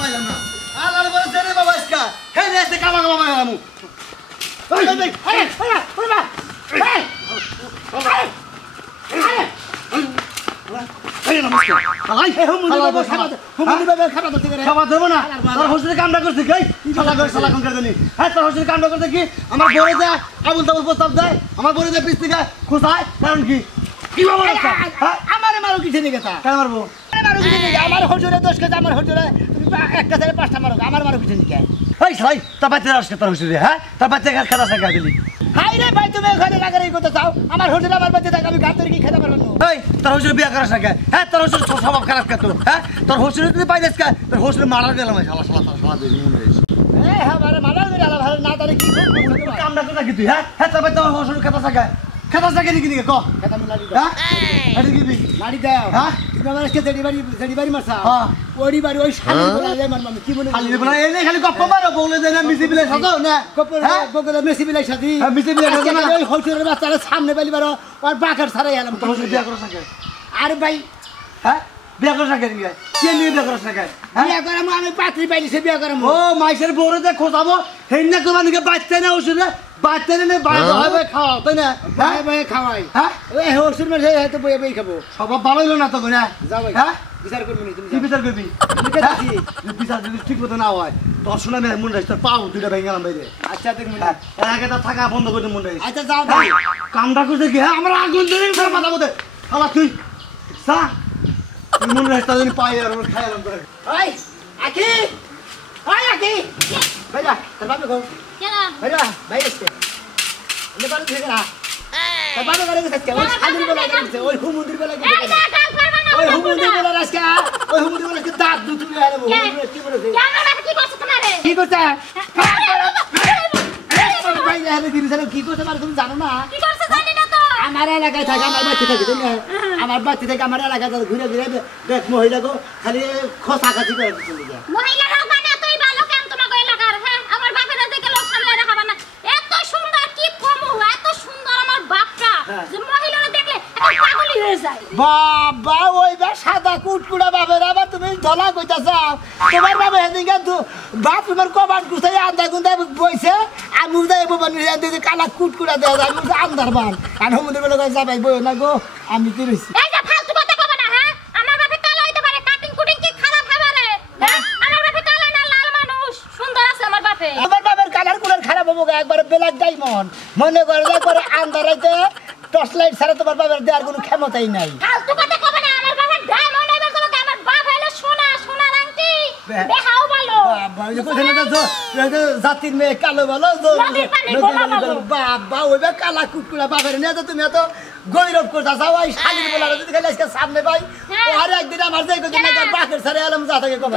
পাইলাম না আলার বলে রে বাবা ইসকা হে রে এসে কামা কামা মারামু এই এই আরে বাবা এই নমস্কার আলাই হে হুমুদি বাবা খাবার দিতে রে খাবার দেব না তোর হোস্টেলে কামটা করছিস কই শালা কোন করে জানি হ্যাঁ তোর হোস্টেলে কামটা করতে কি আমার বড় যা আবুল তাবুল প্রস্তাব দেয় আমার বড় যা পিছ থেকে খোসায় কারণ কি কি বাবা আমারে মারো কি ছেলে গেছা কেন মারবো মারো কি ছেলে আমার হোস্টেলে 10 কেজি আমার হোস্টেলে একটা ছেলে 5টা মারো আমার মারো কি ছেলে কে এই ভাই তা বাচ্চা আসছে তোর হোস্টেলে হ্যাঁ তোর বাচ্চা খেলা শাখা দিলি হাই রে ভাই তুমি এখানে লাগাই করতে চাও আমার হোস্টেলে আমার বাচ্চা থাকে আমি ঘাট ধরে কি খেতে পারবো না এই তোর হোস্টেলে বিয়া করার শাখা হ্যাঁ তোর হোস্টেলে স্বভাব খারাপ কা তোর হ্যাঁ তোর হোস্টেলে তুই পাইছিস কা তোর হোস্টেলে মারার গেলাম শালা দিন মনে হইছে এই হ্যাঁ মারা করে আলা ভালো না তারে কি করব কামটা কথা কি তুই হ্যাঁ হ্যাঁ তোর বাচ্চা হোস্টেলে খেতা শাখা খেতা শাখা কি কি ক খেতা লাড়ি দাও হ্যাঁ আরে কি লাড়ি দাও হ্যাঁ তুমি আমার কে জড়ি বাড়ি মারছা হ্যাঁ ওড়ি বাড়ি ওই শালি বলে মারম আমি কি মনে খালি বলে এই খালি গপ্প মারো বলে দেনা মিসি বিলাই সাজাও না গপ্প বলে মিসি বিলাই সাজি হ্যাঁ মিসি বিলাই সাজাও না ওই হোস্টেলের বাচ্চারা সামনে বালি বারো আর বাকার ছাড়াই এলাম তো হোস্টেল বিয়া করছ না আরে ভাই হ্যাঁ বিয়া করছ না কে নিয়ে বিয়া করছ না বিয়া করাম আমি পাত্রী পাইলি সে বিয়া করাম ও মাইসের বড় যে খোঁজাবো হেইনা তোমাকে বাচ্চা না ওষুধে বাচ্চা নিলে বাইরে হবে খাওয়া তাই না ভাই খাওয়াই হ্যাঁ ওই হোস্টেল মধ্যে হয়তো বই বই খাবো স্বভাব ভালো হলো না তো না যাও ভাই হ্যাঁ বিচার করবি তুমি কি বিচার করবি বিচার যদি ঠিক মতো না হয় তোর শোনা মেয়ে মন রাখতে পাও দুইটা ভেঙে গেলাম বাইরে আচ্ছা দেখ মনে এর তো থাকা বন্ধ করে মন রাখ আচ্ছা যাও ভাই কামটা করতে কি হ্যাঁ আমরা আগুন ধরে সব মাথা মধ্যে খালা তুই সা মন রাখতে যদি পাই আর আমরা খাইলাম করে ওই আকি ওই আকি ভাইয়া তোর বাবা কো কেন ভাইয়া ভাই এসে এনে বাড়ি থেকে না তোর বাবা করে গেছে ওই শালির বলা গেছে ওই হুমুদির বলা গেছে এই না কাল করব না ওই হুমুদির বলা রাস্কা ওই হুমুদির বলা কি দাঁত দুটো নিয়ে আলো কি বলেছে কেন না কি করছ তোমারে কি করছ ভাই আরে দিন সারা কি করছ মানে তুমি জানো না কি করছ জানি না তো আমার এলাকায় থাকে আমার বাচ্চা থাকে তুমি আমার বাচ্চা থেকে আমার এলাকায় ঘুরে ঘুরে দেখ মহিলা গো খালি খোসা খাচি করে চলে যায় মহিলা রাও মানে তুই ভালো কেন তোমাকে এলাকার হ্যাঁ আমার বাপের দিকে লোক সামনে রাখাবা না এত সুন্দর কি কমু এত সুন্দর আমার বাপটা যে মহিলারা দেখলে একটা পাগলি হয়ে যায় বাবা ওইবা সাদা কুটকুড়া বাপের আবার তুমি ধলা কইতাছ তোমার বাবা হেদিকে বাপ তোমার কবাট গুছাই আন্দা গুন্দা বইছে আর মুদা এবো বানি দিতে কালা কুটকুড়া দেয়া যায় মুদা আন্দার বান আর হুমুদের বলে কই যাবাই বই না গো আমি কি রইছি এই যে ফালতু কথা কইবা না হ্যাঁ আমার বাপে কালা হইতে পারে কাটিং কুটিং কি খারাপ খাবারে হ্যাঁ আমার বাপে কালা না লাল মানুষ সুন্দর আছে আমার বাপে আমার বাপের কালার কুলার খারাপ হবো একবার ব্ল্যাক ডায়মন্ড মনে করে যা করে আন্দারাইতে টর্চ লাইট ছাড়া তোমার বাবার দেওয়ার কোনো ক্ষমতাই নাই ফালতু কথা কইবা না আমার বাবার ডায়মন্ড এবার তোমাকে আমার বাপ হলো সোনা সোনা আংটি দেখাও ভালো বাবা এই কথা না তো জাতির মেয়ে কালো ভালো বাবা ওইবা কালা কুটকুড়া বাপের নিয়ে তো তুমি এত গৌরব করতে যাও ওই শালির বলা যদি খালি আজকে সামনে ভাই আর একদিন আমার যাই কদিন না বাপের ছাড়া এলাম যা থাকে কবে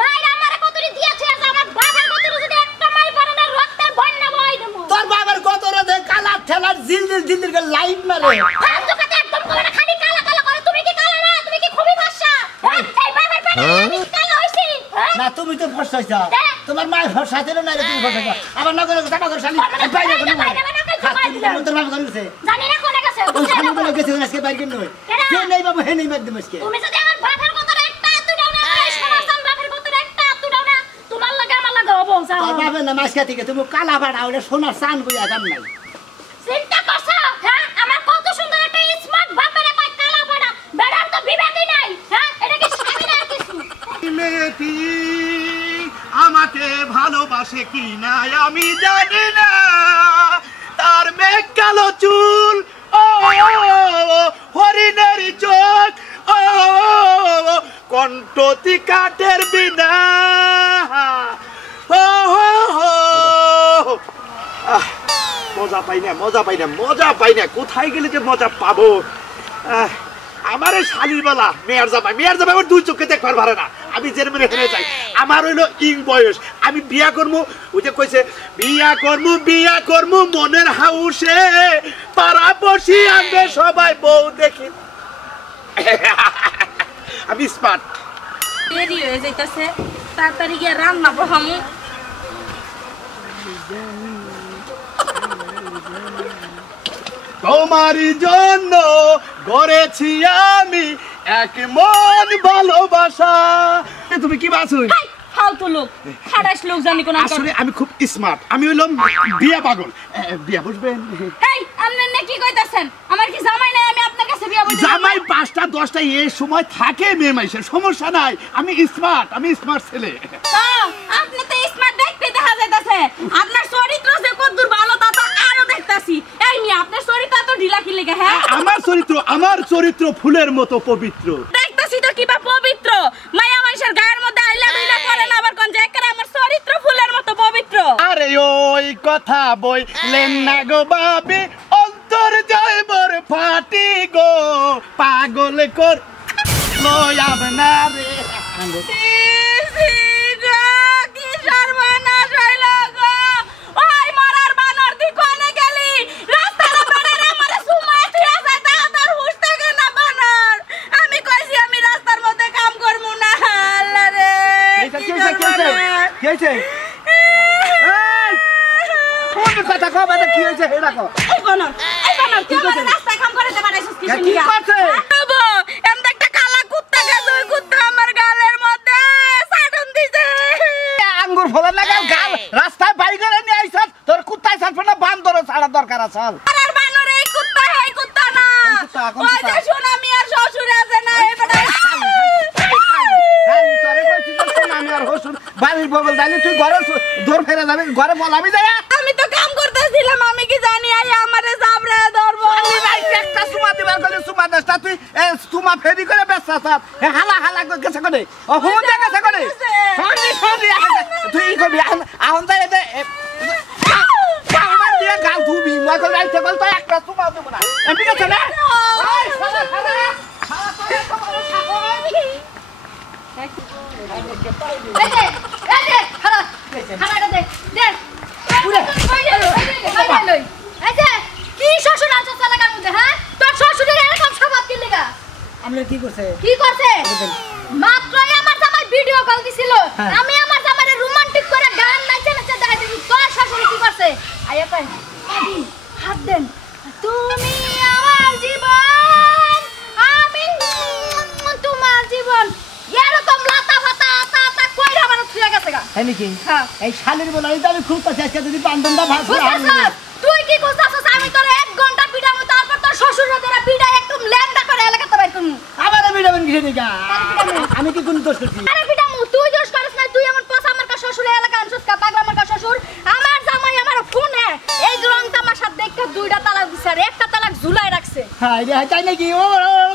মাইরা আমারে কতরি দিয়েছে আমার বাবার কতরি যদি একটা মাই পড়ে না রক্তের বন্যা বই দেবো তোর বাবার কতরে দে কালা ঠেলার জিলজিল করে লাইট মারে ফালতু কথা একদম করে না খালি কালা কালা করে তুমি কি কালা না তুমি কি খুবই ফর্সা এই বাবার পেটে আমি কালা হইছি না তুমি তো ফর্সা হইছ তোমার মা ফর্সা ছিল না তুমি ফর্সা আবার না করে টাকা করে শালি বাইরে করে তোর বাবা করেছে জানি না কোনে গেছে ওই শালি বলে গেছে আজকে বাইরে কেন নয় যে নেই বাবু হে নেই মার দিম আজকে তুমি যদি আমার বাবার কতরে একটা আতু দাও না সমাসান বাবার কতরে একটা আতু দাও না তোমার লাগে আমার লাগে হবো যাও তোর বাবা না মাসকা থেকে তুমি কালা বাড়া ওরে সোনার চান বইয়া গাম নাই চিন্তা করছো হ্যাঁ আমার কত সুন্দর একটা স্মার্ট বাপের কই কালা বাড়া বেড়ার তো বিবেকই নাই হ্যাঁ এটা কি স্বামী না কিছু মেয়েটি আমাকে ভালোবাসে কি না আমি জানি না তার মেঘ কালো চুল ও হরিণের চোখ ও কণ্ঠটি কাঠের বিনা মজা পাই না কোথায় গেলে যে মজা পাবো আমার শালির বেলা মেয়ের জামাই ওর দুই চোখে দেখবার পারে না আমি জেরমেনে হেরে যাই আমার হইলো ইং বয়স আমি বিয়া করবো ওই যে কইছে বিয়া করবো মনের হাউসে পাড়া বসি আনবে সবাই বউ দেখি আমি স্মার্ট দেরি হয়ে যাইতাছে তাড়াতাড়ি গিয়ে রান্না বহামু তোমারই জন্য গড়েছি আমি এক মন ভালোবাসা তুমি কি বাসুই ফালতু লোক খাটাস লোক জানি কোন আসলে আমি খুব স্মার্ট, আমি হইলাম বিয়া পাগল। বিয়া বুঝবেন? এই আপনি না কি কইতাছেন? আমার কি জামাই নাই? আমি আপনার কাছে বিয়া বলছি। জামাই 5টা 10টা এই সময় থাকে মেয়ে মাইসের, সমস্যা নাই। আমি স্মার্ট ছেলে। আপনি তো স্মার্ট দেখতে দেখা যাইতাছে। আপনার চরিত্র যে কতদূর ভালো তা তো আরো দেখতাছি। এই নি আপনার চরিত্র তো ঢিলা কি লাগে? হ্যাঁ আমার চরিত্র ফুলের মতো পবিত্র। দেখতাছি তো কিবা পবিত্র। মায়া মাইশের গায়ের মধ্যে আইলা বিলা করে না আবার কোন জায়গায় আমার চরিত্র ফুলের মতো পবিত্র। আরে ওই কথা বইলেন না গো বাবি, অন্তর যাইবর ফাটি গো, পাগল কর লয়াব না রে। কি সর্বনাশ হইল গো! ওই মরার বানর তুই কোনে গেলি? রাস্তার বানর আমারে সুমায় তুই যাতা তোর হুশ থাকে না বানর। আমি কইছি আমি রাস্তার মধ্যে কাম করমু না। আল্লাহ রে কি হইছে? কোন কথা কবে কি হইছে হেডা কো? এই বানর তুই আমার রাস্তায় কাম করতে পারিস কিছু কি করছে? বাবা এমন একটা কালা কুত্তা গেছে, ওই কুত্তা আমার গালের মধ্যে সাটন দিছে। আঙ্গুর ফলের লাগা গাল রাস্তায় বাই করে নিয়ে আইছস, তোর কুত্তাই ছাড়বে না, বান্দর ছাড়া দরকার আছে। আর বানর এই কুত্তা না। কোন ওই যে সুনামি আর শ্বশুর আছে না এবারে খালি তোরে কইছি তো সুনামি আর হসুর বাড়ির বগল দালি, তুই ঘরে দৌড় ফেরে যাবি, ঘরে বলাবি যায়। আমি তো কাম করতেছিলাম, আমি কি জানি আই আমারে জাবরে ধরবো। আমি নাই একটা সুমা দিবার কইলে সুমা দেশটা তুই সুমা ফেরি করে বেচছাস। হালা গেছে কোনে? ও হুম গেছে কোনে? সরি তুই ই করবি আহন যায় দে পাউডার দিয়ে গাল ধুবি, মই কই রাইতে বল তো একটা সুমা দেব না। এমনি গেছে না? ওই খালা তো বড় ছাগল। আমরা কি করছে? মাত্রই আমার জামাই ভিডিও কল দিছিল। আমি আমার জামাইরে রোমান্টিক করে গান নাচে দেখাইছি। তোর শাশুড়ি কি করছে? আয়া কই আদি হাত দেন, তুমি আমার জীবন, আমি তোমার জীবন। এরকম লাতা ফাতা তা কইরা আমার ছুঁয়ে গেছে গা। তাই নাকি? হ্যাঁ। এই শালির বলাই তো আমি খুব কাছে আজকে যদি বান্ধবটা ভাগ করে বুঝছস? তুই কি করছস? আমি তোর 1 ঘন্টা পিটামু, তারপর তোর শ্বশুর তোরা পিটাই একটু ল্যাংডা করে এলাকাতে বাইর করমু। আবার বিড়াবেন কিসে দিকা? আমি কি কোনো দোষ করছি? আরে পিটামু, তুই দোষ করিস না। তুই আমার পাশে আমার কা শ্বশুর এলাকা আনছস কা পাগলা আমার কা শ্বশুর। আমার জামাই আমার ফোনে এই রং তামাশা দেখে 2টা তালাক দিছে আর একটা তালাক ঝুলাই রাখছে। হ্যাঁ রে, তাই নাকি?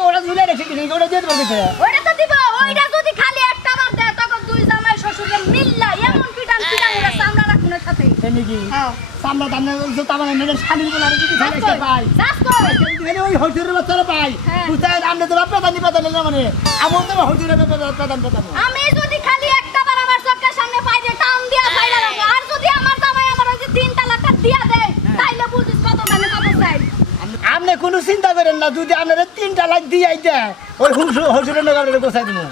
ওরা ঝুলে রেখে দিছে, ওটা দিয়ে বলতেছে। ওইটা তো দিব। ওইটা যদি খালি একটা বার দেয় তখন দুই জামাই শ্বশুরকে মিল্লা এমন পিটান ওরা সামলা রাখুনের সাথে। তাই নাকি? হ্যাঁ। সামলা দামনে জুতা মানে মেরে শালির বলাই যদি খালি একটা পাই। যাস কই? মানে ওই হজুরের বাচ্চারা পাই। হ্যাঁ। বুঝছেন? আমরা তো প্রধান না মানে। আমও তো হজুরের প্রধান। আমি যদি খালি একটা বার আমার চোখের সামনে পাই যে টান দিয়া ফাইলা রাখবো, আর যদি আমার জামাই আমার ওই যে 3 তালাকটা দিয়া দেয় তাইলে বুঝিস কত দামে কত চাই। আপনি কোনো চিন্তা করেন না, যদি আপনারা 3টা লাখ দিয়ে দেয় ওই হজুরের নগরের গোছাই দেবো।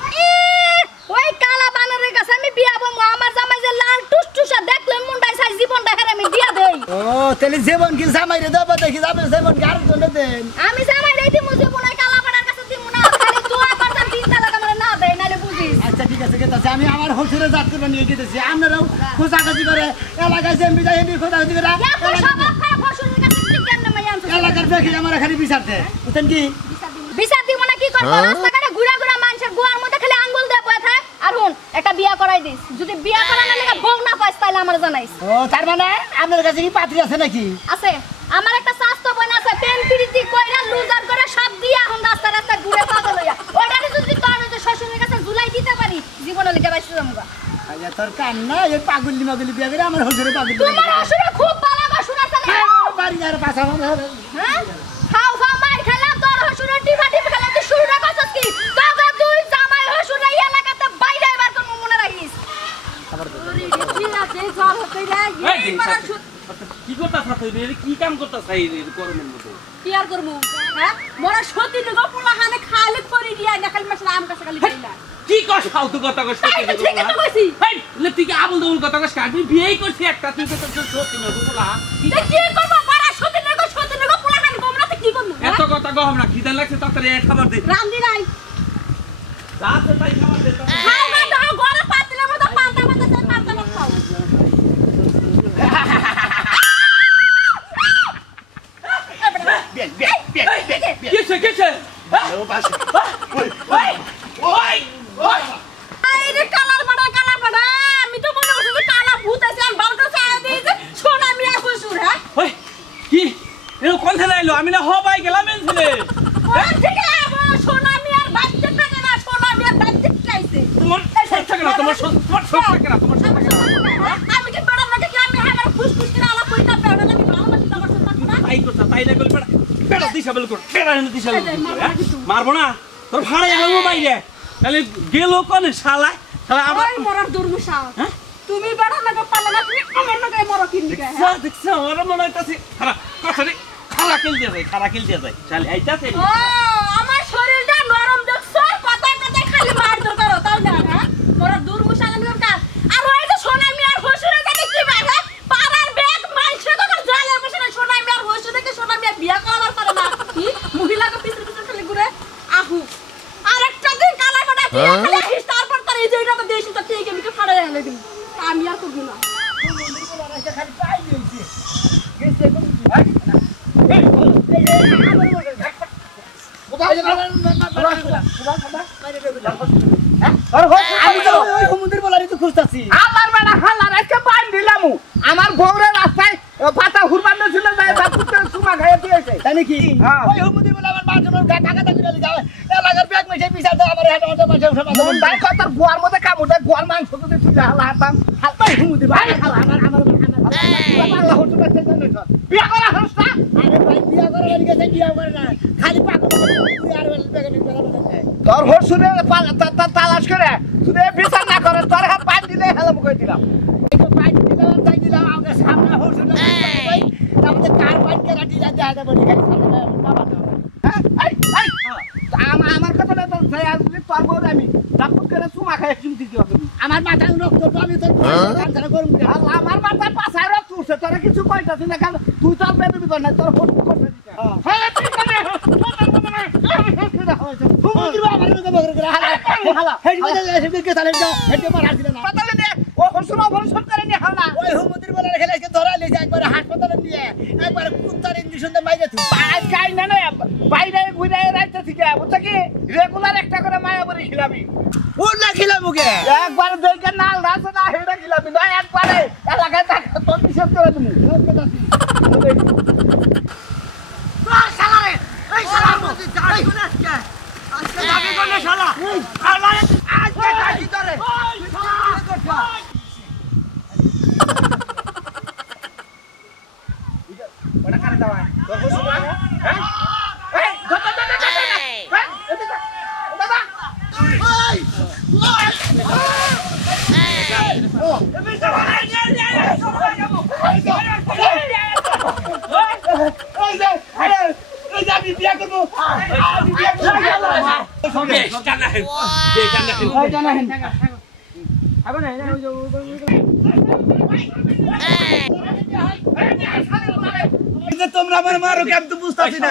ওই কালা বানরের কাছে আমি বিয়া বলবো। আমার জামাই যে লাল টুসটুসা দেখলে মুন্ডাই চাই জীবনটা হেরে আমি দিয়া দেই। ও তাহলে জীবন কি জামাইরে দেবো, দেখি যাবে জীবন কি আরেক জনে দেন। আমি জামাই দেই দিমু, জীবন ওই কালা বানার কাছে দিমু না। খালি দোয়া করতাম 3 তালাক আমার না দেয় নালে বুঝিস। আচ্ছা ঠিক আছে, গেছে আমি আমার হজুরে জাত করে নিয়ে গেতেছি। আপনারাও খোঁজাখাজি করে এলাকায় যে এমপি যায় এমপি খোঁজাখাজি করে এত স্বভাব খারাপ শ্বশুরের কাছে তুই কেন মাই আনছিস? এলাকার দেখি আমার এখানে বিচার দেয়। বুঝছেন কি? বিচার দিমু না কি করব? রাস্তাঘাটে ঘুরা ঘুরা মানুষের গোয়ার মধ্যে খালি আঙ্গুল দিয়ে বসে থাক। আর হুন একটা বিয়া করাই দিস। যদি বিয়া করানোর লাগা বউ না পাইস তাহলে আমার জানাইস। ও তার মানে আপনার কাছে কি পাত্রী আছে নাকি? আছে। আমার একটা স্বাস্থ্য বোন আছে, প্রেম প্রীতি কইরা লুজার করে সব দিয়া এখন রাস্তা ঘুরে পাগল হইয়া। ওইটারে যদি তোর ওই যে শ্বশুরের কাছে ঝুলাই দিতে পারি জীবনে লিখে বাইসে যামুগা। আচ্ছা তোর কান না এই পাগলি মাগলি বিয়া করে আমার হজুরে পাগলি। তোমার শ্বশুর খুব ভালো বাসুর আছে না? বাড়ি আর পাছা হ্যাঁ? খাও খাও মার খেলাম, তোর শ্বশুরের টিফা খেলাম। তুই শুরুটা করছিস কি? কাকা তুই জামাই শ্বশুর এই এলাকাতে বাইরে এবার কোন মনে রাখিস। ওরে কি আছে জল হতে না এই পারা কি করতাছ তুই রে? কি কাম করতাছ এই গরমের মধ্যে? কি আর করব? হ্যাঁ মোরা সত্যি লগো পোলাখানে খালি করি দিয়া না খালি মশলা আম কাছে খালি খাইলা। কি কস ফালতু কথা কস? তাই তো ঠিক আছে কইছি। হেই তুই কি আবুল দবুল কথা কস? আমি বিয়েই করছি একটা, তুই তো সত্যি না বলা। তে কি করব? পারা সত্যি লগো পোলাখানে গোমরাতে কি করব? এত কথা গহম না, খিদা লাগছে তাড়াতাড়ি খাবার দে। রান্দি নাই। রাতে তাই খাবার দে। খাও না দাও গরম পাতিলের মতো পাতা আইলো আমি না হবাই গেলাম এনছিলে ঠিক আছে সোনা মিয়ার বাচ্চা থাকে না সোনা মিয়ার বাচ্চা চাইছে তোমার সব থাকে না তোমার সব থাকে না তোমার সব থাকে না আমি কি বড় লাগে কি আমি আমার ফুসফুস করে আলাপ করি না বেড়া আমি ভালোবাসি তোমার সাথে না তাই করছ তাই না বল বেড়া দিশাবেল কর বেড়া এনে দিশাবেল মারবো না তোর ভাড়া গেল মাইরে তাহলে গেল কোন শালা শালা আবার ওই মরার দুর্মুষা তুমি বেড়া লাগে পালে না তুমি আমার নাকে মরো কিনবি দেখছ আমার মনে হইতাছে খারাপ কথা রে খালা কিল দিয়ে যায় চল এইটাতে ও আমার শরীরটা নরম দেখছ কথায় কথায় খালি মারধর করো তাও না হ্যাঁ মরার দুর্মুষা লাগবে কার আর ওই যে সোনা মিয়ার হসুরে জানি কি বাবা পাড়ার ব্যাগ মাইছে তো জালের বসে না সোনা মিয়ার হসুরে কে সোনা মিয়া বিয়া করার পারে না কি মহিলাকে পিছনে পিছনে খালি ঘুরে আহু আরেকটা দিন কালা কাটা বিয়া খালি হিস তারপর তার এই যে এটা তো দেশি তো ঠিক আমি তো ফাড়া গেল দিন আমি আর করব না আমি তো ওই হুমুন্দির বলারই তো খুঁজতাছি আমার বেটা হালার আজকে বান দিলামু আমার বউরে রাস্তায় পাতা হুরবান ছিল যায় বাপুতে সুমা খাইয়ে দিয়েছে তাই নাকি হ্যাঁ। ওই হুমুন্দির বলা আমার বাথরুমের গা টাকা টাকা করে যাবে এলাকার ব্যাগ মেশে পিছা দাও আবার হাঁটা হাঁটা মাঝে মন দাই কতর গোয়ার মধ্যে কামুটা গোয়ার মাংস যদি তুই হালা হাতাম হালপাই হুমুন্দির ভাই আমার আল্লাহ হুজুর কাছে জন্য বিয়া করা হস্তা আরে ভাই বিয়া করে বাড়ি গেছে বিয়া করে না খালি পাগল পুরো আর ব্যাগ নিয়ে বেড়া বেড়া তোর হসুরে তালাশ করে তুই বিচার না করে তোর হাত পান দিলে হেলাম কই দিলাম একটু পাইপ দিলাম তাই দিলাম আমাকে সামনে হসুরে ভাই আমাদের কার পাইপ কেরা দিলা দেখা যাবে খালি সামনে বাবা দাও হ্যাঁ এই আমার কথা না তোর ভাই আসলে তোর বউ আমি ডাকুত করে সুমা খাই চিমটি দিও তুমি আমার মাথা রক্ত তো আমি তো কাঁচা করব আল্লাহ আমার মাথায় পাছায় রক্ত উঠছে তোরা কিছু কইতাছিস না কেন তুই তোর বেদবি কর না তোর হট করতে দিতে হ্যাঁ তুই কেন হুমুন্দির বাবা আমার মতো বগর করে হালা হালা হেডি মধ্যে হেডি কে তালে দাও হেডি মার আসিল না পাতালে দে ও হসুর অবসর করে নি হালা ওই হুমুন্দির বলা খেলে আজকে ধরা লিয়েছে একবার হাসপাতালে নিয়ে একবার কুত্তার ইঞ্জেকশন দিয়ে মাইরে তুই আজ কাই না না বাইরে ঘুরে রাইতে থেকে বুঝছ কি রেগুলার একটা করে মায়া বলি খিলাবি ওর না খেলা মুখে একবার দেখে নাল রাস না হেডা খিলাবি না একবারে এলাকায় থাক তোর নিষেধ করে তুমি আমি বিয়া করবো তোমরা আমার মারো কি আমি তো বুঝতেছি না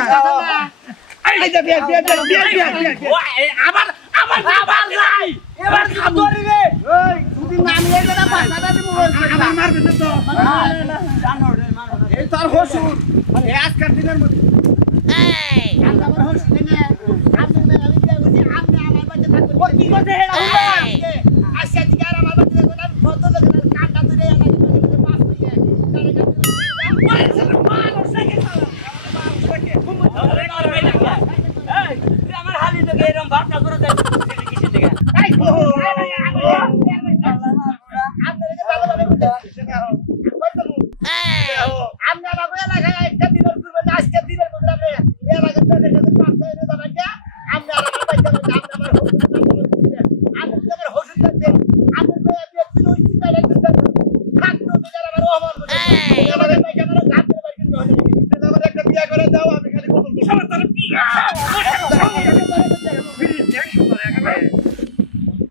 আবার যাই এবার খাবরি রে তুই নামিয়ে গেলে পাছাটা দিব আমার মারবে না তো এই তোর হসুর এই আজকাল দিনের মধ্যে আমার হস না আপনি আমি বিয়া করছি আপনি আমার বাড়িতে থাকবেন ও কি করতে হেডা আজকে থেকে আর আমার বাড়িতে থাকবেন আমি ফটো লাগে কাটা ধরে এলাকা মধ্যে পাস হয়ে আমার হালি তো এরকম ভাবনা করে